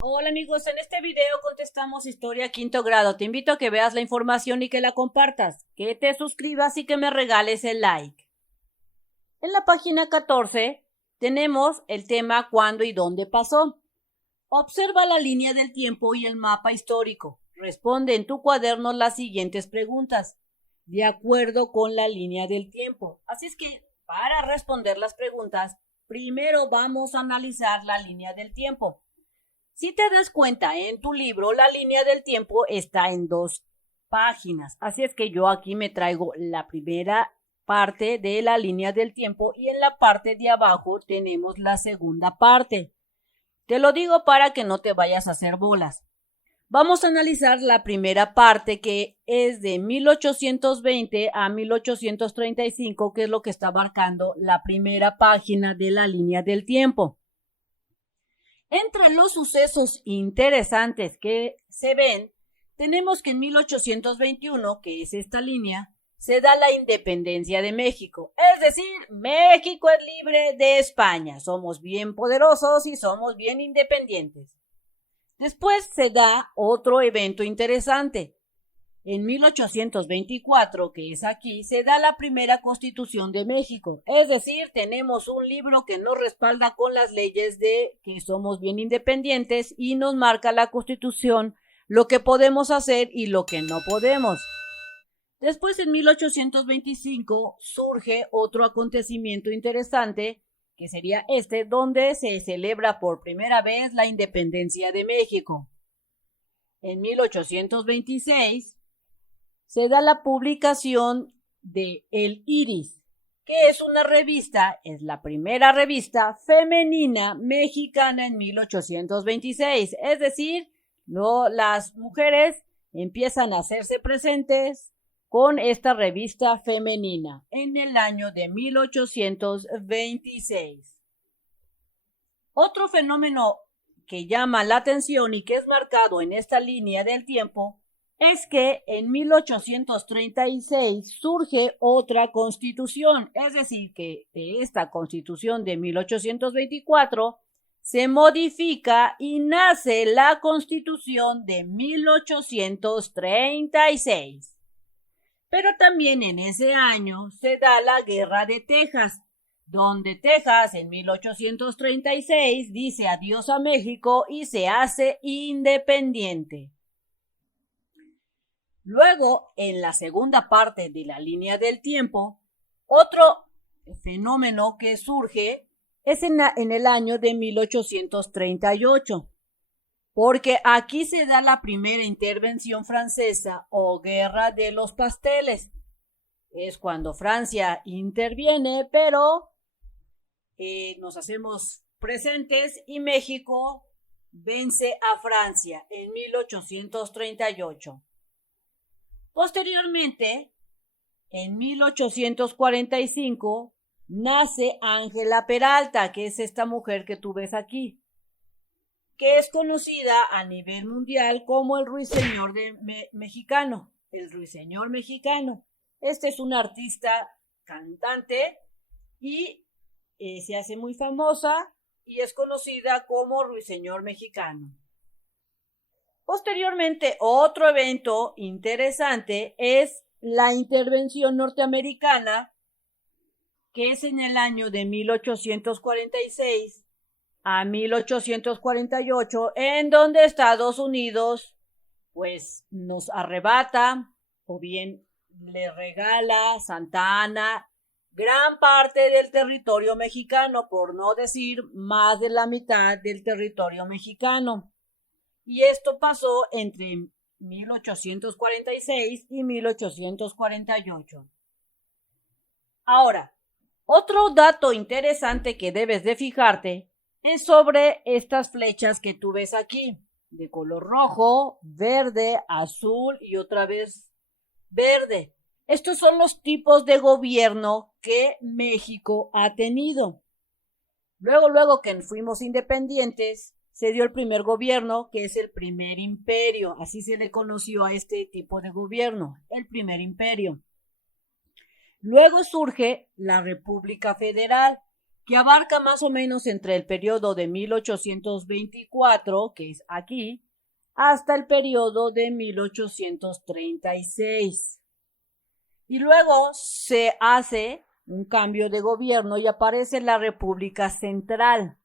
Hola amigos, en este video contestamos historia quinto grado. Te invito a que veas la información y que la compartas, que te suscribas y que me regales el like. En la página 14 tenemos el tema cuándo y dónde pasó. Observa la línea del tiempo y el mapa histórico. Responde en tu cuaderno las siguientes preguntas, de acuerdo con la línea del tiempo. Así es que, para responder las preguntas, primero vamos a analizar la línea del tiempo. Si te das cuenta, en tu libro la línea del tiempo está en 2 páginas. Así es que yo aquí me traigo la primera parte de la línea del tiempo y en la parte de abajo tenemos la segunda parte. Te lo digo para que no te vayas a hacer bolas. Vamos a analizar la primera parte, que es de 1820 a 1835, que es lo que está marcando la primera página de la línea del tiempo. Entre los sucesos interesantes que se ven, tenemos que en 1821, que es esta línea, se da la independencia de México. Es decir, México es libre de España. Somos bien poderosos y somos bien independientes. Después se da otro evento interesante. En 1824, que es aquí, se da la primera Constitución de México. Es decir, tenemos un libro que nos respalda con las leyes de que somos bien independientes y nos marca la Constitución lo que podemos hacer y lo que no podemos. Después, en 1825, surge otro acontecimiento interesante, que sería donde se celebra por primera vez la independencia de México. En 1826, se da la publicación de El Iris, que es una revista, es la primera revista femenina mexicana en 1826. Es decir, las mujeres empiezan a hacerse presentes con esta revista femenina en el año de 1826. Otro fenómeno que llama la atención y que es marcado en esta línea del tiempo es que en 1836 surge otra constitución, es decir, que de esta constitución de 1824 se modifica y nace la constitución de 1836. Pero también en ese año se da la Guerra de Texas, donde Texas en 1836 dice adiós a México y se hace independiente. Luego, en la segunda parte de la línea del tiempo, otro fenómeno que surge es en el año de 1838, porque aquí se da la primera intervención francesa o Guerra de los Pasteles. Es cuando Francia interviene, pero nos hacemos presentes y México vence a Francia en 1838. Posteriormente, en 1845, nace Ángela Peralta, que es esta mujer que tú ves aquí, que es conocida a nivel mundial como el ruiseñor mexicano, el ruiseñor mexicano. Este es un artista cantante y se hace muy famosa y es conocida como ruiseñor mexicano. Posteriormente, otro evento interesante es la intervención norteamericana, que es en el año de 1846 a 1848, en donde Estados Unidos pues nos arrebata o bien le regala Santa Ana gran parte del territorio mexicano, por no decir más de la mitad del territorio mexicano. Y esto pasó entre 1846 y 1848. Ahora, otro dato interesante que debes de fijarte es sobre estas flechas que tú ves aquí, de color rojo, verde, azul y otra vez verde. Estos son los tipos de gobierno que México ha tenido. Luego que fuimos independientes, se dio el primer gobierno, que es el primer imperio. Así se le conoció a este tipo de gobierno, el primer imperio. Luego surge la República Federal, que abarca más o menos entre el periodo de 1824, que es aquí, hasta el periodo de 1836. Y luego se hace un cambio de gobierno y aparece la República Central,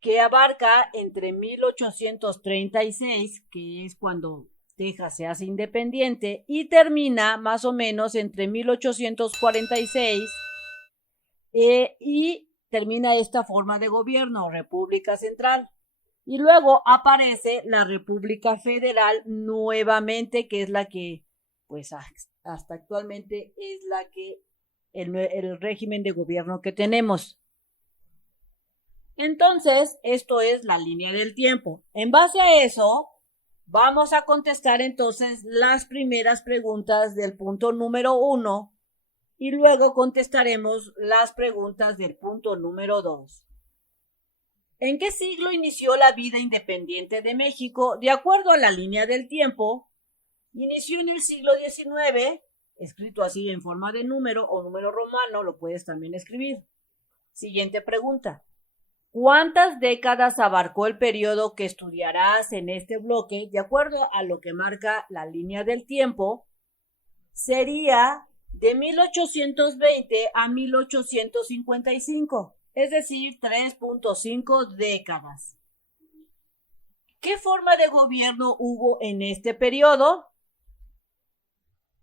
que abarca entre 1836, que es cuando Texas se hace independiente, y termina más o menos entre 1846 y termina esta forma de gobierno, República Central. Y luego aparece la República Federal nuevamente, que es la que, pues hasta actualmente es la que el régimen de gobierno que tenemos. Entonces, esto es la línea del tiempo. En base a eso, vamos a contestar entonces las primeras preguntas del punto número 1 y luego contestaremos las preguntas del punto número 2. ¿En qué siglo inició la vida independiente de México? De acuerdo a la línea del tiempo, inició en el siglo XIX, escrito así en forma de número o número romano, lo puedes también escribir. Siguiente pregunta. ¿Cuántas décadas abarcó el periodo que estudiarás en este bloque? De acuerdo a lo que marca la línea del tiempo, sería de 1820 a 1855, es decir, 3.5 décadas. ¿Qué forma de gobierno hubo en este periodo?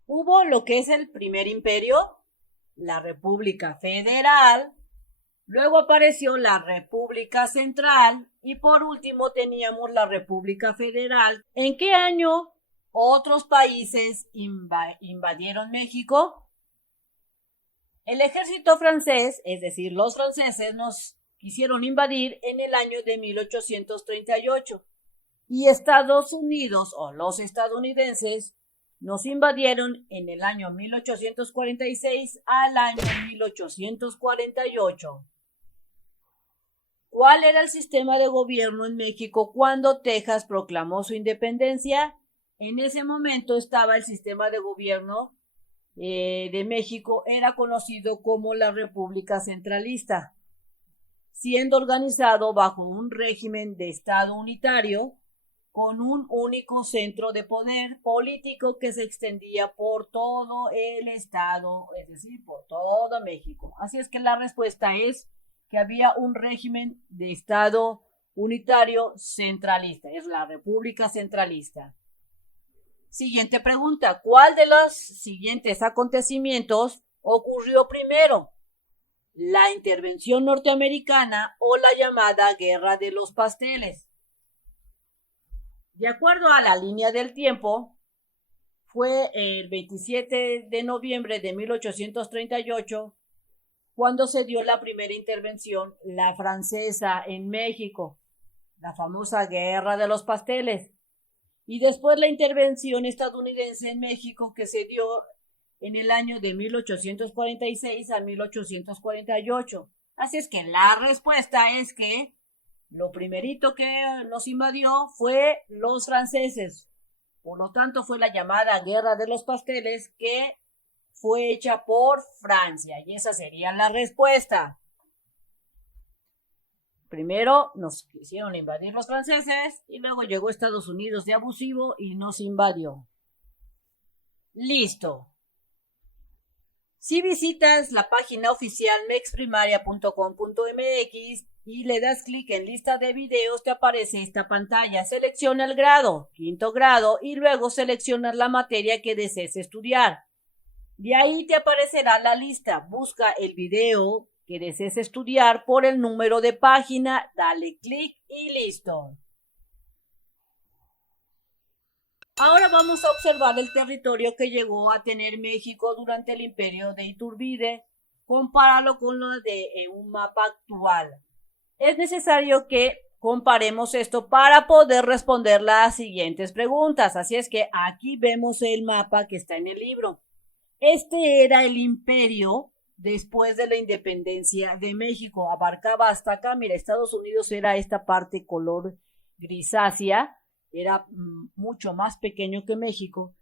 Hubo lo que es el primer imperio, la República Federal, luego apareció la República Central y por último teníamos la República Federal. ¿En qué año otros países invadieron México? El ejército francés, es decir, los franceses, nos quisieron invadir en el año de 1838 y Estados Unidos o los estadounidenses nos invadieron en el año 1846 al año 1848. ¿Cuál era el sistema de gobierno en México cuando Texas proclamó su independencia? En ese momento estaba el sistema de gobierno de México, era conocido como la República Centralista, siendo organizado bajo un régimen de Estado unitario con un único centro de poder político que se extendía por todo el estado, es decir, por todo México. Así es que la respuesta es que había un régimen de Estado unitario centralista, es la República Centralista. Siguiente pregunta, ¿cuál de los siguientes acontecimientos ocurrió primero? ¿La intervención norteamericana o la llamada Guerra de los Pasteles? De acuerdo a la línea del tiempo, fue el 27 de noviembre de 1838 cuando se dio la primera intervención, la francesa, en México, la famosa Guerra de los Pasteles, y después la intervención estadounidense en México que se dio en el año de 1846 a 1848. Así es que la respuesta es que lo primerito que nos invadió fue los franceses. Por lo tanto, fue la llamada Guerra de los Pasteles que fue hecha por Francia. Y esa sería la respuesta. Primero nos quisieron invadir los franceses y luego llegó Estados Unidos de abusivo y nos invadió. Listo. Si visitas la página oficial mexprimaria.com.mx y le das clic en lista de videos, te aparece esta pantalla. Selecciona el grado, quinto grado, y luego seleccionas la materia que desees estudiar. De ahí te aparecerá la lista. Busca el video que desees estudiar por el número de página, dale clic y listo. Ahora vamos a observar el territorio que llegó a tener México durante el imperio de Iturbide. Compáralo con lo de un mapa actual. Es necesario que comparemos esto para poder responder las siguientes preguntas. Así es que aquí vemos el mapa que está en el libro. Este era el imperio después de la independencia de México. Abarcaba hasta acá. Mira, Estados Unidos era esta parte color grisácea. Era mucho más pequeño que México.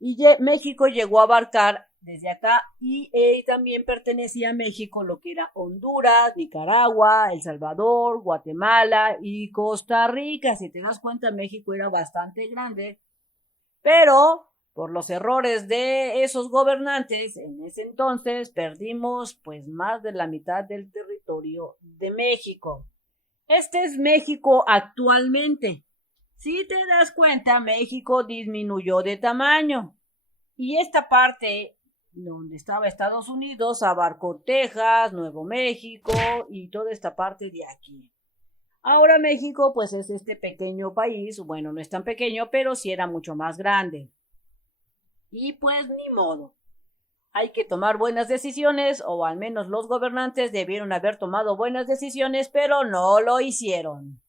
y México llegó a abarcar desde acá y también pertenecía a México lo que era Honduras, Nicaragua, El Salvador, Guatemala y Costa Rica. Si te das cuenta, México era bastante grande, pero por los errores de esos gobernantes en ese entonces perdimos pues más de la mitad del territorio de México. Este es México actualmente. Si te das cuenta, México disminuyó de tamaño y esta parte donde estaba Estados Unidos abarcó Texas, Nuevo México y toda esta parte de aquí. Ahora México pues es este pequeño país, bueno, no es tan pequeño, pero sí era mucho más grande. Y pues ni modo. Hay que tomar buenas decisiones, o al menos los gobernantes debieron haber tomado buenas decisiones, pero no lo hicieron.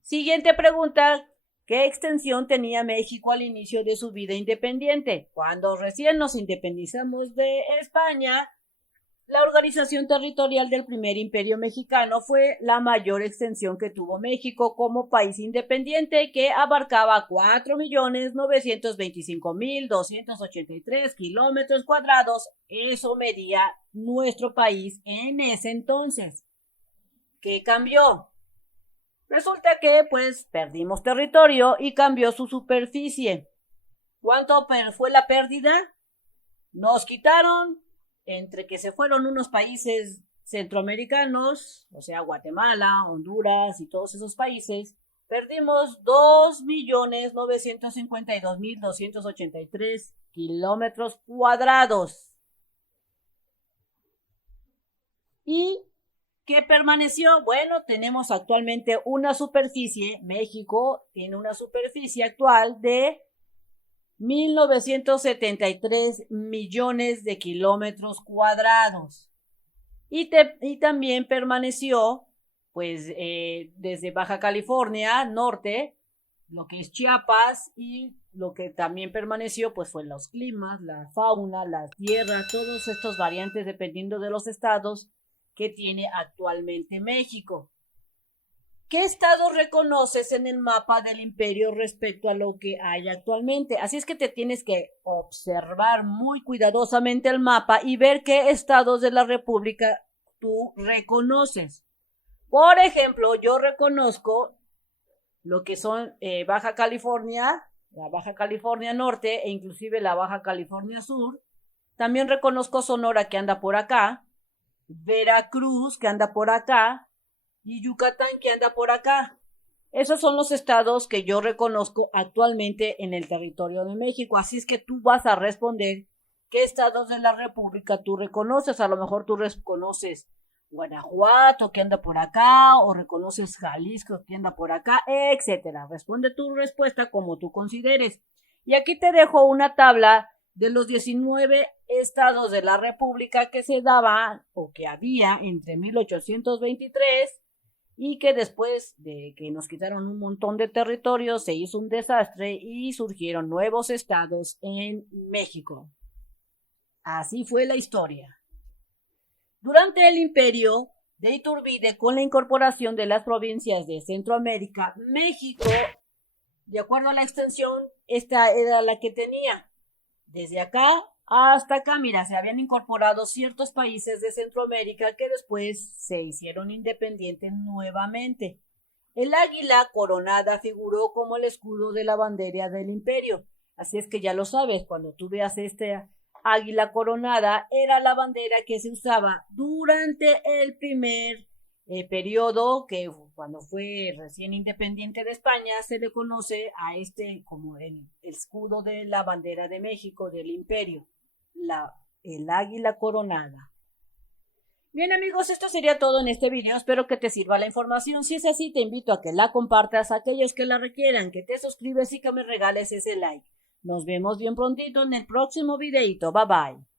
Siguiente pregunta. ¿Qué extensión tenía México al inicio de su vida independiente? Cuando recién nos independizamos de España, la organización territorial del primer imperio mexicano fue la mayor extensión que tuvo México como país independiente, que abarcaba 4.925.283 kilómetros cuadrados. Eso medía nuestro país en ese entonces. ¿Qué cambió? Resulta que pues perdimos territorio y cambió su superficie. ¿Cuánto fue la pérdida? Nos quitaron, entre que se fueron unos países centroamericanos, o sea, Guatemala, Honduras y todos esos países, perdimos 2.952.283 kilómetros cuadrados. ¿Y qué permaneció? Bueno, tenemos actualmente una superficie, México tiene una superficie actual de 1.973 millones de kilómetros cuadrados. Y también permaneció, pues, desde Baja California Norte, lo que es Chiapas, y lo que también permaneció, pues, fue los climas, la fauna, la tierra, todos estos variantes dependiendo de los estados que tiene actualmente México. ¿Qué estado reconoces en el mapa del imperio respecto a lo que hay actualmente? Así es que te tienes que observar muy cuidadosamente el mapa y ver qué estados de la república tú reconoces. Por ejemplo, yo reconozco lo que son Baja California, la Baja California Norte e inclusive la Baja California Sur. También reconozco Sonora, que anda por acá, Veracruz, que anda por acá, y Yucatán, que anda por acá. Esos son los estados que yo reconozco actualmente en el territorio de México. Así es que tú vas a responder qué estados de la república tú reconoces. A lo mejor tú reconoces Guanajuato, que anda por acá, o reconoces Jalisco, que anda por acá, etcétera. Responde tu respuesta como tú consideres. Y aquí te dejo una tabla de los 19 estados de la república que se daban o que había entre 1823 y que después de que nos quitaron un montón de territorios se hizo un desastre y surgieron nuevos estados en México. Así fue la historia. Durante el imperio de Iturbide, con la incorporación de las provincias de Centroamérica, México, de acuerdo a la extensión, esta era la que tenía. Desde acá hasta acá, mira, se habían incorporado ciertos países de Centroamérica que después se hicieron independientes nuevamente. El águila coronada figuró como el escudo de la bandera del imperio. Así es que ya lo sabes, cuando tú veas este águila coronada, era la bandera que se usaba durante el primer periodo, que cuando fue recién independiente de España, se le conoce a este como el escudo de la bandera de México, del imperio, el águila coronada. Bien amigos, esto sería todo en este video. Espero que te sirva la información. Si es así, te invito a que la compartas a aquellos que la requieran, que te suscribes y que me regales ese like. Nos vemos bien prontito en el próximo videito. Bye bye.